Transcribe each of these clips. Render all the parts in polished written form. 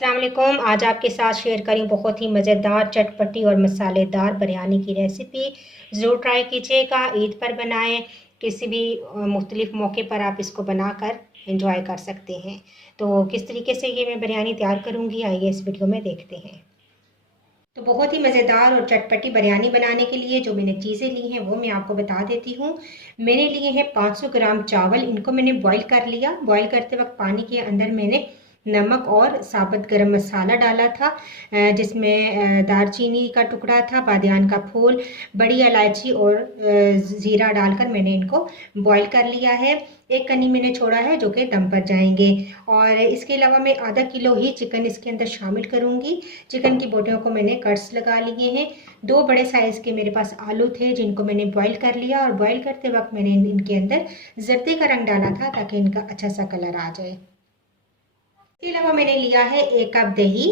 अस्सलाम वालेकुम। आज आपके साथ शेयर करी बहुत ही मज़ेदार चटपटी और मसालेदार बिरयानी की रेसिपी। ज़रूर ट्राई कीजिएगा। ईद पर बनाएं, किसी भी मुख्तलिफ़ मौके पर आप इसको बनाकर एंजॉय कर सकते हैं। तो किस तरीके से ये मैं बिरयानी तैयार करूँगी, आइए इस वीडियो में देखते हैं। तो बहुत ही मज़ेदार और चटपटी बिरयानी बनाने के लिए जो मैंने चीज़ें ली हैं वो मैं आपको बता देती हूँ। मैंने लिए हैं 500 ग्राम चावल। इनको मैंने बॉईल कर लिया। बॉईल करते वक्त पानी के अंदर मैंने नमक और साबुत गरम मसाला डाला था, जिसमें दालचीनी का टुकड़ा था, बादियान का फूल, बड़ी इलायची और ज़ीरा डालकर मैंने इनको बॉईल कर लिया है। एक कनी मैंने छोड़ा है जो कि दम पर जाएंगे। और इसके अलावा मैं आधा किलो ही चिकन इसके अंदर शामिल करूँगी। चिकन की बोटियों को मैंने कट्स लगा लिए हैं। 2 बड़े साइज़ के मेरे पास आलू थे जिनको मैंने बॉईल कर लिया, और बॉईल करते वक्त मैंने इनके अंदर जर्दे का रंग डाला था ताकि इनका अच्छा सा कलर आ जाए। इसके अलावा मैंने लिया है 1 कप दही,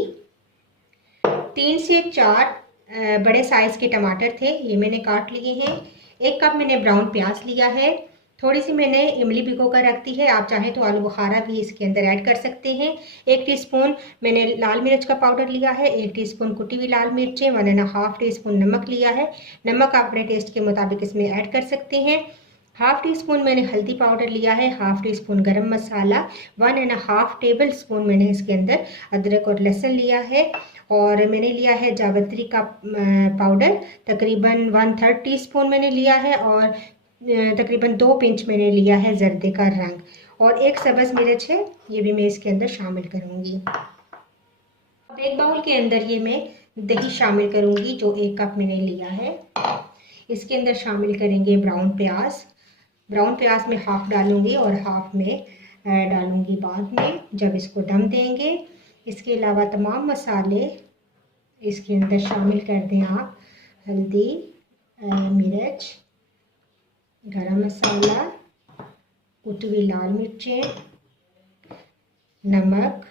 3 से 4 बड़े साइज के टमाटर थे, ये मैंने काट लिए हैं। 1 कप मैंने ब्राउन प्याज लिया है। थोड़ी सी मैंने इमली भिगो कर रख दी है, आप चाहें तो आलू बुखारा भी इसके अंदर ऐड कर सकते हैं। 1 टीस्पून मैंने लाल मिर्च का पाउडर लिया है, 1 टीस्पून कुटी हुई लाल मिर्चें, 1.5 टीस्पून नमक लिया है। नमक आप अपने टेस्ट के मुताबिक इसमें ऐड कर सकते हैं। 1/2 टीस्पून मैंने हल्दी पाउडर लिया है, 1/2 टीस्पून गरम मसाला, 1.5 टेबल स्पून मैंने इसके अंदर अदरक और लहसुन लिया है। और मैंने लिया है जावित्री का पाउडर, तकरीबन 1/3 टीस्पून मैंने लिया है। और तकरीबन 2 पिंच मैंने लिया है जर्दे का रंग, और 1 सब्ज़ मिर्च है, ये भी मैं इसके अंदर शामिल करूँगी। अब एक बाउल के अंदर ये मैं दही शामिल करूँगी जो 1 कप मैंने लिया है। इसके अंदर शामिल करेंगे ब्राउन प्याज। ब्राउन प्याज में हाफ डालूंगी और हाफ में डालूंगी बाद में जब इसको दम देंगे। इसके अलावा तमाम मसाले इसके अंदर शामिल कर दें आप। हल्दी, मिर्च, गरम मसाला, कुटी हुई लाल मिर्चें, नमक,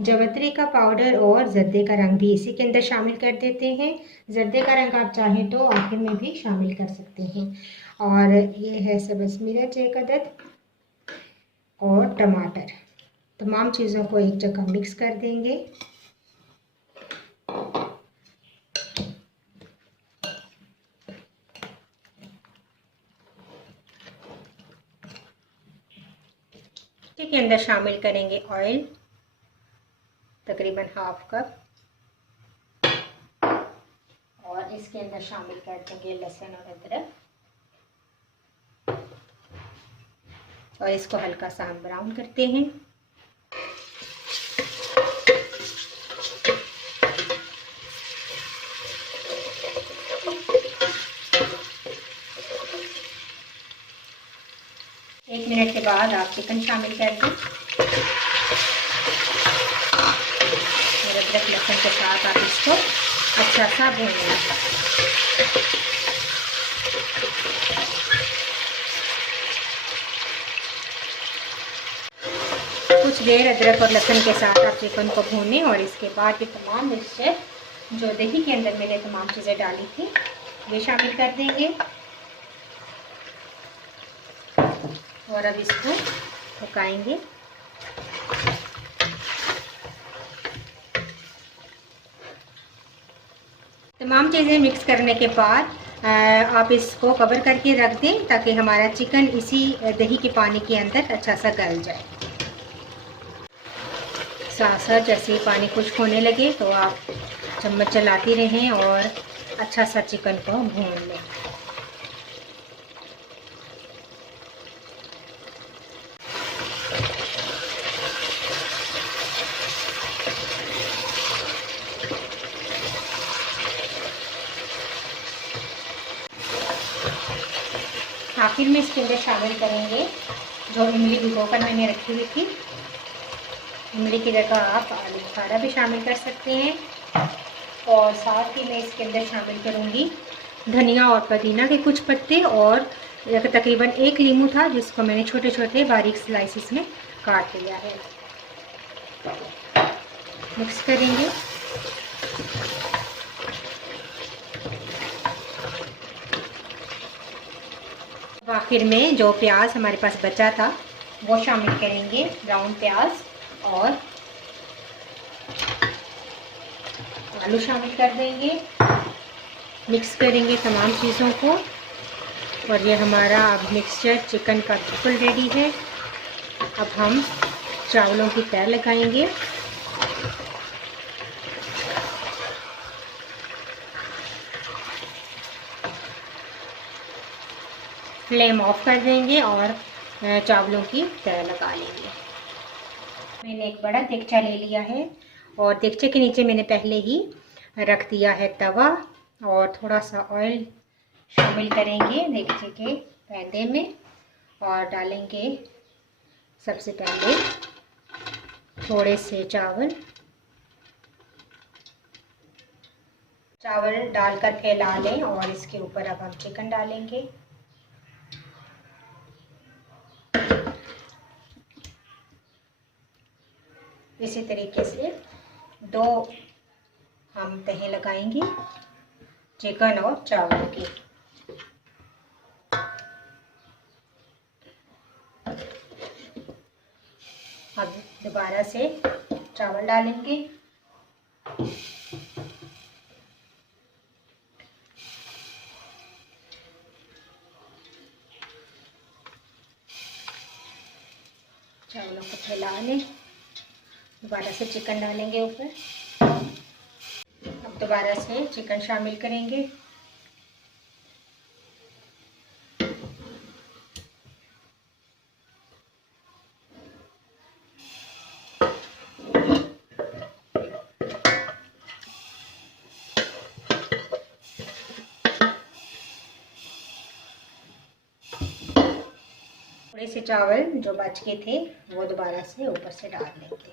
जावित्री का पाउडर और जर्दे का रंग भी इसी के अंदर शामिल कर देते हैं। जर्दे का रंग आप चाहें तो आखिर में भी शामिल कर सकते हैं। और ये है सब्ज़ मिर्च 1 अदद और टमाटर। तमाम चीज़ों को एक जगह मिक्स कर देंगे। इसके अंदर शामिल करेंगे ऑयल, तकरीबन 1/2 कप, और इसके अंदर शामिल कर देंगे लहसुन और अदरक, और इसको हल्का सा हम ब्राउन करते हैं। एक मिनट के बाद आप चिकन शामिल कर दें और अदरक लहसुन के साथ आप इसको अच्छा सा भून लें। कुछ देर अदरक और लहसुन के साथ आप चिकन को भूनें, और इसके बाद ये तमाम मिक्सचर जो दही के अंदर मैंने तमाम चीज़ें डाली थी ये शामिल कर देंगे, और अब इसको पकाएंगे। तमाम चीज़ें मिक्स करने के बाद आप इसको कवर करके रख दें ताकि हमारा चिकन इसी दही के पानी के अंदर अच्छा सा गल जाए। साथ साथ जैसे ही पानी खुश्क होने लगे तो आप चम्मच चलाती रहें और अच्छा सा चिकन को भून लें। आखिर में इसके अंदर शामिल करेंगे जो इमली भिगोकर मैंने रखी हुई थी। इमली की जगह आप आलू बुखारा भी शामिल कर सकते हैं। और साथ ही मैं इसके अंदर शामिल करूँगी धनिया और पुदीना के कुछ पत्ते, और तकरीबन 1 लीमू था जिसको मैंने छोटे छोटे बारीक स्लाइसिस में काट लिया है। मिक्स करेंगे। आखिर में जो प्याज हमारे पास बचा था वो शामिल करेंगे, ब्राउन प्याज, और आलू शामिल कर देंगे, मिक्स करेंगे तमाम चीज़ों को। और ये हमारा अब मिक्सचर चिकन का बिल्कुल रेडी है। अब हम चावलों की तह लगाएंगे। फ्लेम ऑफ कर देंगे और चावलों की तह लगा लेंगे। मैंने एक बड़ा देगचा ले लिया है और देगचे के नीचे मैंने पहले ही रख दिया है तवा और थोड़ा सा ऑयल शामिल करेंगे देगचे के पैदे में और डालेंगे सबसे पहले थोड़े से चावल डालकर फैला लें और इसके ऊपर अब हम चिकन डालेंगे। इसी तरीके से 2 हम तहें लगाएंगे चिकन और चावल की। अब दोबारा से चावल डालेंगे। चावलों को फैला लें, दोबारा से चिकन डालेंगे ऊपर। अब दोबारा से चिकन शामिल करेंगे। थोड़े से चावल जो बच के थे वो दोबारा से ऊपर से डाल देंगे।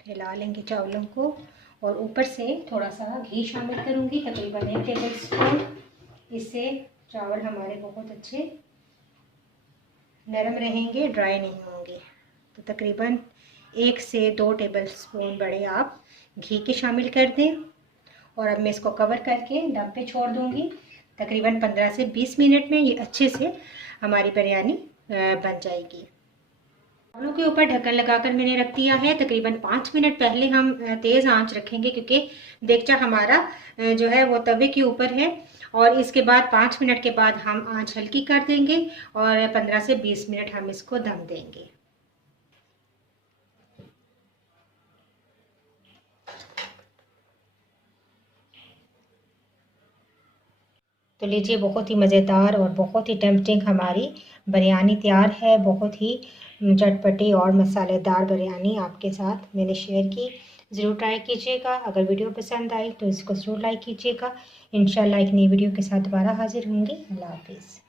फैला लेंगे चावलों को और ऊपर से थोड़ा सा घी शामिल करूंगी, तकरीबन 1 टेबल स्पून। इससे चावल हमारे बहुत अच्छे नरम रहेंगे, ड्राई नहीं होंगे। तो तकरीबन 1 से 2 टेबल स्पून बड़े आप घी के शामिल कर दें। और अब मैं इसको कवर करके दम पे छोड़ दूंगी। तकरीबन 15 से 20 मिनट में ये अच्छे से हमारी बिरयानी बन जाएगी। चावलों के ऊपर ढक्कन लगाकर मैंने रख दिया है। तकरीबन 5 मिनट पहले हम तेज़ आंच रखेंगे क्योंकि देगचा हमारा जो है वो तवे के ऊपर है। और इसके बाद 5 मिनट के बाद हम आंच हल्की कर देंगे और 15 से 20 मिनट हम इसको दम देंगे। तो लीजिए, बहुत ही मज़ेदार और बहुत ही टेम्पटिंग हमारी बिरयानी तैयार है। बहुत ही चटपटी और मसालेदार बिरयानी आपके साथ मैंने शेयर की। ज़रूर ट्राई कीजिएगा। अगर वीडियो पसंद आई तो इसको ज़रूर लाइक कीजिएगा। इंशाल्लाह एक नई वीडियो के साथ दोबारा हाजिर होंगे। अल्लाह हाफिज़।